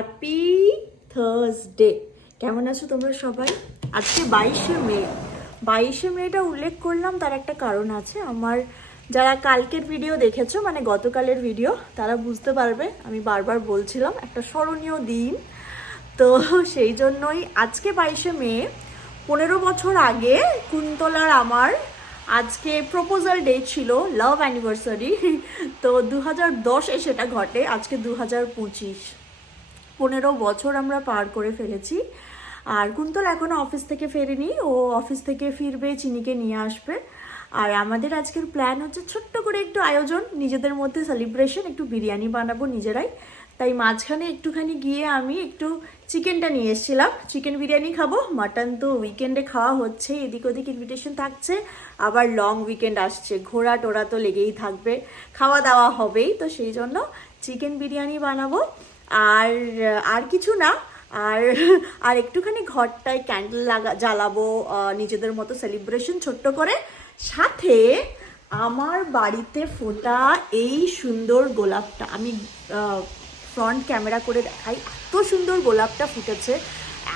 Happy Thursday. কেমন আছো তোমরা সবাই? আজকে 22শে মে। 22শে মেটা উল্লেখ করলাম, তার একটা কারণ আছে। আমার যারা কালকের ভিডিও দেখেছো, মানে গতকালের ভিডিও, তারা বুঝতে পারবে আমি বারবার বলছিলাম একটা স্মরণীয় দিন। তো সেই জন্যই আজকে 22শে মে, 15 বছর আগে কুন্তলার আমার আজকে প্রপোজাল ডে ছিল, লাভ অ্যানিভার্সারি। তো 2010-এ সেটা ঘটে, আজকে 2025। 15 বছর আমরা পার করে ফেলেছি। আর কুন্তল এখনো অফিস থেকে ফেরেনি, ও অফিস থেকে ফিরবে, চিনিকে নিয়ে আসবে। আর আমাদের আজকের প্ল্যান হচ্ছে ছোট্ট করে একটু আয়োজন, নিজেদের মধ্যে সেলিব্রেশন, একটু বিরিয়ানি বানাবো নিজেরাই। তাই মাঝখানে একটুখানি গিয়ে আমি একটু চিকেনটা নিয়ে এসেছিলাম, চিকেন বিরিয়ানি খাবো। মাটন তো উইকেন্ডে খাওয়া হচ্ছে, এদিক ওদিক ইনভিটেশন থাকছে, আবার লং উইকেন্ড আসছে, ঘোরা টোরা তো লেগেই থাকবে, খাওয়া দাওয়া হবেই। তো সেই জন্য চিকেন বিরিয়ানি বানাবো। আর আর কিছু না, আর আর একটুখানি ঘরটায় ক্যান্ডেল জ্বালাবো, নিজেদের মতো সেলিব্রেশন ছোট্ট করে। সাথে আমার বাড়িতে ফোটা এই সুন্দর গোলাপটা আমি ফ্রন্ট ক্যামেরা করে দেখাই। এত সুন্দর গোলাপটা ফুটেছে,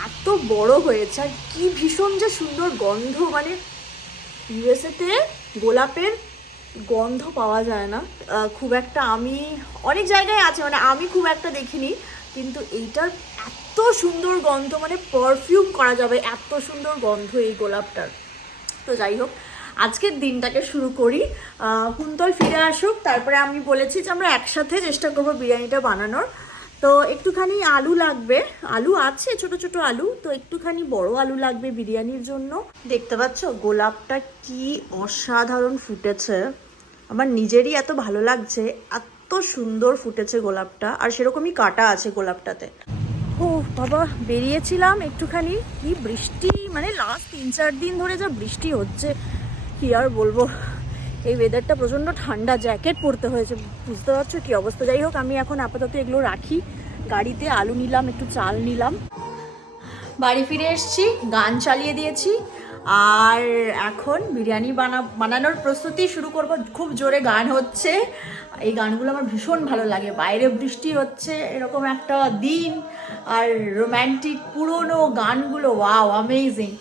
এত বড় হয়েছে, আর কি ভীষণ যে সুন্দর গন্ধ। মানে ইউএসএতে গোলাপের গন্ধ পাওয়া যায় না খুব একটা। আমি অনেক জায়গায় আছে, মানে আমি খুব একটা দেখিনি, কিন্তু এইটার এত সুন্দর গন্ধ, মানে পারফিউম করা যাবে এত সুন্দর গন্ধ এই গোলাপটার। তো যাই হোক, আজকের দিনটাকে শুরু করি। কুন্তল ফিরে আসুক, তারপরে আমি বলেছি যে আমরা একসাথে চেষ্টা করবো বিরিয়ানিটা বানানোর। তো একটুখানি আলু লাগবে, আলু আছে ছোট ছোট আলু, তো একটুখানি বড় আলু লাগবে বিরিয়ানির জন্য। দেখতে পাচ্ছ গোলাপটা কি অসাধারণ ফুটেছে, আমার নিজেরই এত ভালো লাগছে, এত সুন্দর ফুটেছে গোলাপটা। আর সেরকমই কাটা আছে গোলাপটাতে। ও বাবা, বেরিয়েছিলাম একটুখানি, কি বৃষ্টি, মানে লাস্ট 3-4 দিন ধরে যা বৃষ্টি হচ্ছে, কি আর বলবো। এই ওয়েদারটা প্রচণ্ড ঠান্ডা, জ্যাকেট পরতে হয়েছে, বুঝতে পারছো কি অবস্থা। যাই হোক, আমি এখন আপাতত এগুলো রাখি গাড়িতে। আলু নিলাম, একটু চাল নিলাম। বাড়ি ফিরে এসেছি, গান চালিয়ে দিয়েছি, আর এখন বিরিয়ানি বানানোর প্রস্তুতি শুরু করব। খুব জোরে গান হচ্ছে, এই গানগুলো আমার ভীষণ ভালো লাগে। বাইরে বৃষ্টি হচ্ছে, এরকম একটা দিন, আর রোম্যান্টিক পুরোনো গানগুলো, ওয়াও অ্যামেজিং।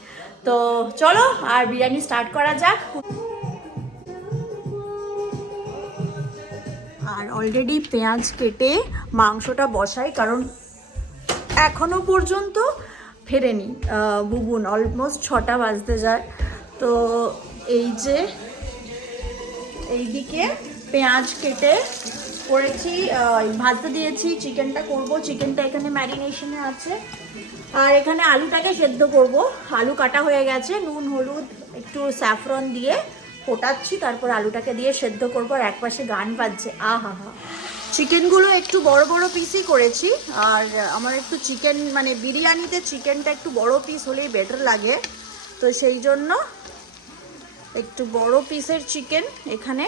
তো চলো আর বিরিয়ানি স্টার্ট করা যাক। আর অলরেডি পেঁয়াজ কেটে মাংসটা বসাই, কারণ এখনো পর্যন্ত ফেরেনি বুবুন, অলমোস্ট 6টা বাজতে যায়। তো এই যে এইদিকে পেঁয়াজ কেটে করেছি, ভাজতে দিয়েছি, চিকেনটা করব। চিকেনটা এখানে ম্যারিনেশনে আছে, আর এখানে আলুটাকে সেদ্ধ করব। আলু কাটা হয়ে গেছে, নুন হলুদ একটু স্যাফরন দিয়ে ফোটাচ্ছি, তারপর আলুটাকে দিয়ে সেদ্ধ করব। আর একপাশে গান বাজছে, আহা হা। চিকেনগুলো একটু বড় বড় পিসই করেছি, আর আমার একটু চিকেন, মানে বিরিয়ানিতে চিকেনটা একটু বড় পিস হলেই বেটার লাগে, তো সেই জন্য একটু বড় পিসের চিকেন এখানে।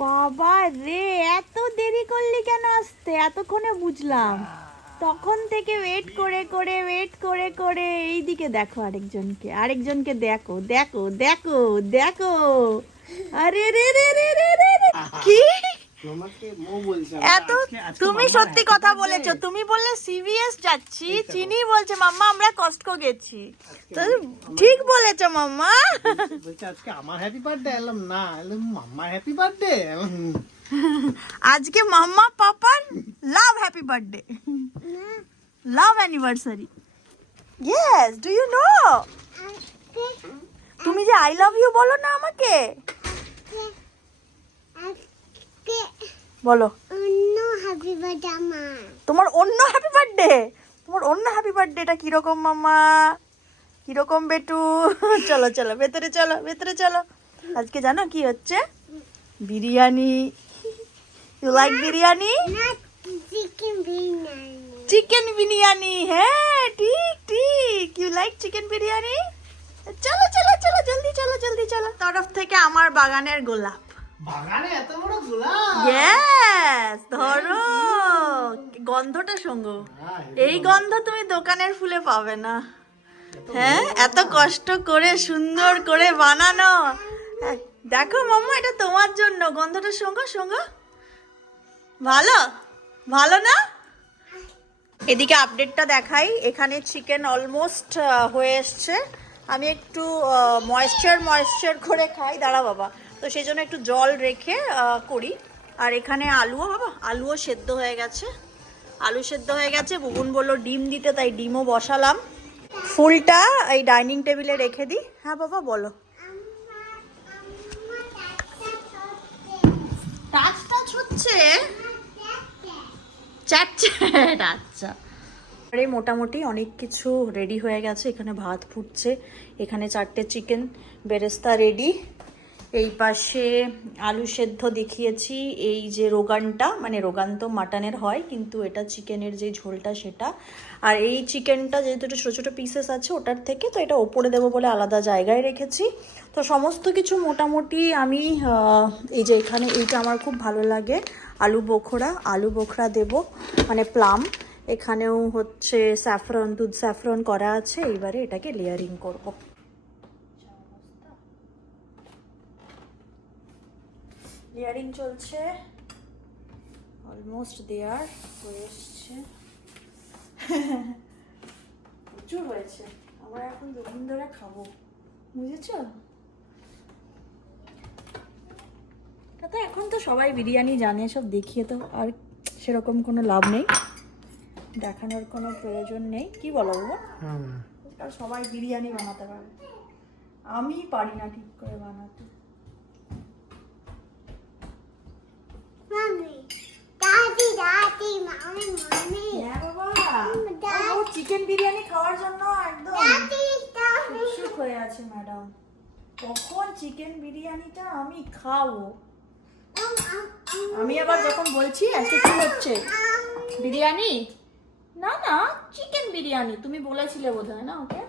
বাবা রে, এত দেরি করলি কেন আসতে? এতক্ষণে বুঝলাম, তখন থেকে ওয়েট করে করে ওয়েট করে করে এইদিকে দেখো আরেকজনকে দেখো দেখো দেখো দেখো। আরে রে রে রে রে রে রে, কি এত? তুমি সত্যি কথা বলেছো, তুমি বললে সিভিএস যাচ্ছি, চিনি বলছে মাম্মা আমরা কস্টকো গেছি। তো ঠিক বলেছো মাম্মা। বলছে আজকে আমার হ্যাপি বার্থডে, এলাম না, এলাম মাম্মার হ্যাপি বার্থডে। আজকে মাম্মা পাপার love happy birthday, love anniversary. Yes, do you know? তুমি যে আই লাভ ইউ বলো না আমাকে, বলো তোমার অন্য হ্যাপি বার্থডে। তোমার অন্য হ্যাপি বার্থডেটা কিরকম মাম্মা, কিরকম বেটু? চলো চলো ভেতরে চলো, ভেতরে চলো। আজকে জানো কি হচ্ছে? Biryani. You like biryani? Chicken biryani, হ্যাঁ ঠিক ঠিক, ইউ লাইক চিকেন বিরিয়ানি। চলো চলো চলো, জলদি চলো জলদি চলো। তরফ থেকে আমার বাগানের গোলাপ। বাগানে এত বড় গোলাপ? ইয়েস, ধরো, গন্ধটা সঙ্গো, এই গন্ধ তুমি দোকানের ফুলে পাবে না। হ্যাঁ, এত কষ্ট করে সুন্দর করে বানানো। দেখো মাম্মা, এটা তোমার জন্য, গন্ধটা সঙ্গো সঙ্গো। ভালো ভালো না? এদিকে আপডেটটা দেখাই, এখানে চিকেন অলমোস্ট হয়ে এসছে। আমি একটু ময়েশ্চার করে খাই, দাঁড়া বাবা, তো সেই জন্য একটু জল রেখে করি। আর এখানে আলুও সেদ্ধ হয়ে গেছে, আলু সেদ্ধ হয়ে গেছে। বুবুন বললো ডিম দিতে, তাই ডিমও বসালাম। ফুলটা এই ডাইনিং টেবিলে রেখে দিই। হ্যাঁ বাবা বলো। টাচ হচ্ছে, চ্যাট। আচ্ছা, আরে মোটামুটি অনেক কিছু রেডি হয়ে গেছে। এখানে ভাত ফুটছে, এখানে 4টে চিকেন বেরেস্তা রেডি, এই পাশে আলু সেদ্ধ দেখিয়েছি। এই যে রোগানটা, মানে রোগান তো মাটনের হয়, কিন্তু এটা চিকেনের যে ঝোলটা সেটা। আর এই চিকেনটা যেহেতু একটু ছোটো ছোটো পিসেস আছে ওটার থেকে, তো এটা ওপরে দেবো বলে আলাদা জায়গায় রেখেছি। তো সমস্ত কিছু মোটামুটি আমি এই যে এখানে এইটা আমার খুব ভালো লাগে, আলু বোখরা দেব, মানে প্লাম। এখানেও হচ্ছে দুধ স্যাফরন করা আছে। এইবারে এটাকে লেয়ারিং করব। লেয়ারিং চলছে, অলমোস্ট দেয়ার হয়ে এসছে। প্রচুর হয়েছে, আমরা এখন দুদিন ধরে খাবো, বুঝেছো? তো এখন তো সবাই বিরিয়ানি জানে, সব দেখিয়ে তো আর সেরকম কোনো লাভ নেই, দেখানোর কোনো প্রয়োজন নেই। কি বলো বাবা? আর সবাই বিরিয়ানি বানাতে পারে, আমি পারি না ঠিক করে বানাতে। চিকেন বিরিয়ানি খাওয়ার জন্য একদম উৎসুক হয়ে আছে ম্যাডাম, কখন চিকেন বিরিয়ানিটা আমি খাবো। আমি আবার যখন বলছি আজকে কি হচ্ছে বিরিয়ানি, না না চিকেন বিরিয়ানি তুমি বলেছিলে বোধহয় না ওকে।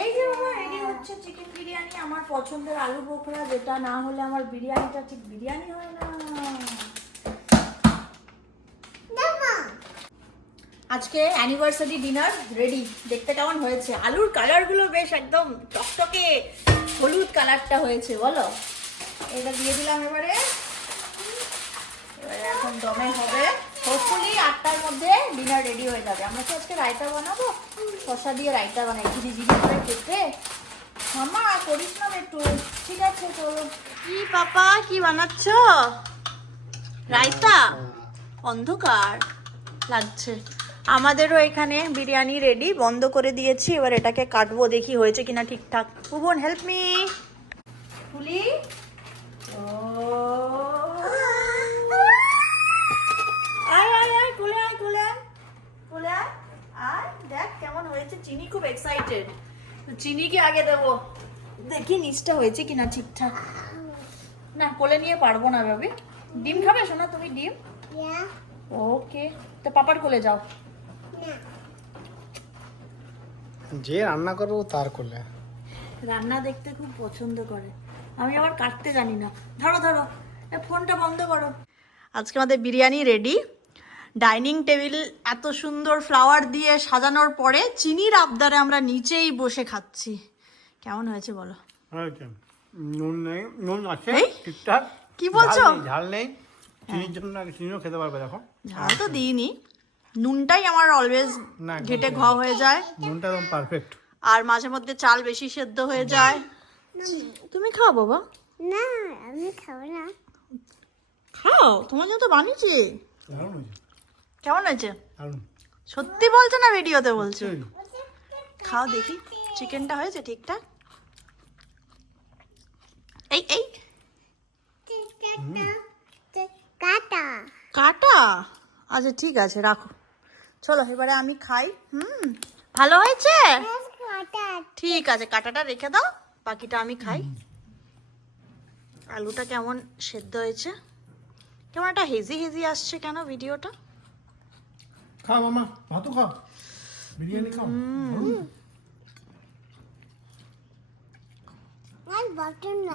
এই যে বাবা রেডি হচ্ছে চিকেন বিরিয়ানি, আমার পছন্দের আলু বোখরা, যেটা না হলে আমার বিরিয়ানিটা ঠিক বিরিয়ানি হয় না। আজকে অ্যানিভার্সারি ডিনার রেডি, দেখতে কেমন হয়েছে? আলুর কালারগুলো বেশ একদম টকটকে হলুদ কালারটা হয়েছে, বলো। এটা দিয়ে দিলাম এবারে এখন দমে হবে। হোপফুলি 8টার মধ্যে ডিনার রেডি হয়ে যাবে। আমরা তো আজকে রায়তা বানাবো, শসা দিয়ে রায়তা বানাই, ঝিরি করে কেটে। মামা করিস না একটু, ঠিক আছে চলো। কি পাপা কি বানাচ্ছ? রায়তা? অন্ধকার লাগছে। আমাদেরও এখানে বিরিয়ানি রেডি, বন্ধ করে দিয়েছি। এবার এটাকে কাটবো, দেখি হয়েছে কিনা ঠিকঠাক। ভুবন হেল্প মি। ফুলি ও আয় কোলে আয়, দেখ কেমন হয়েছে। চিনি খুব এক্সাইটেড, চিনিকে আগে দেবো, দেখি নিচটা হয়েছে কিনা ঠিকঠাক। না কোলে নিয়ে পারবো না ভাবি। ডিম খাবে শোনা তুমি? ডিম ওকে, তো পাপার কোলে যাও। যে রান্না করবো তার কোলে। রান্না দেখতে খুব পছন্দ করে, আমি আবার কাটতে জানি না। ধরো ফোনটা বন্ধ করো। আজকে আমাদের বিরিয়ানি রেডি। ডাইনিং টেবিল এত সুন্দর ফ্লাওয়ার দিয়ে সাজানোর পরে চিনির আবদারে আমরা নিচেই বসে খাচ্ছি। কেমন হয়েছে বলো? নুন নেই, নুন আছে ঠিকঠাক। কি বলছো? ঝাল নেই, চিনির জন্য চিনিও খেতে পারবে। দেখো ঝাল তো দিইনি, নুনটাই আমার অলওয়েজ ঘেটে ঘ হয়ে যায়। নুনটা একদম পারফেক্ট। আর মাঝে মধ্যে চাল বেশি সেদ্ধ হয়ে যায়। তুমি খাও বাবা? না আমি খাবো না। খাও, তোমার জন্য তো বানিয়েছি। কেমন হয়েছে? দারুণ। সত্যি বলছো না ভিডিওতে বলছো? খাও দেখি, চিকেনটা হয়েছে ঠিকঠাক? এই কাটা কাটা, আচ্ছা ঠিক আছে রাখো। চলো এবারে আমি খাই। ভালো হয়েছে, কাটা ঠিক আছে কাটাটা রেখে দাও, বাকিটা আমি খাই। আলুটা কেমন সেদ্ধ হয়েছে, কেমন একটা হেজি আসছে কেন ভিডিওটা? খাও মামা, ভাতও খাও, বিরিয়ানি খাও। আর বাটন না।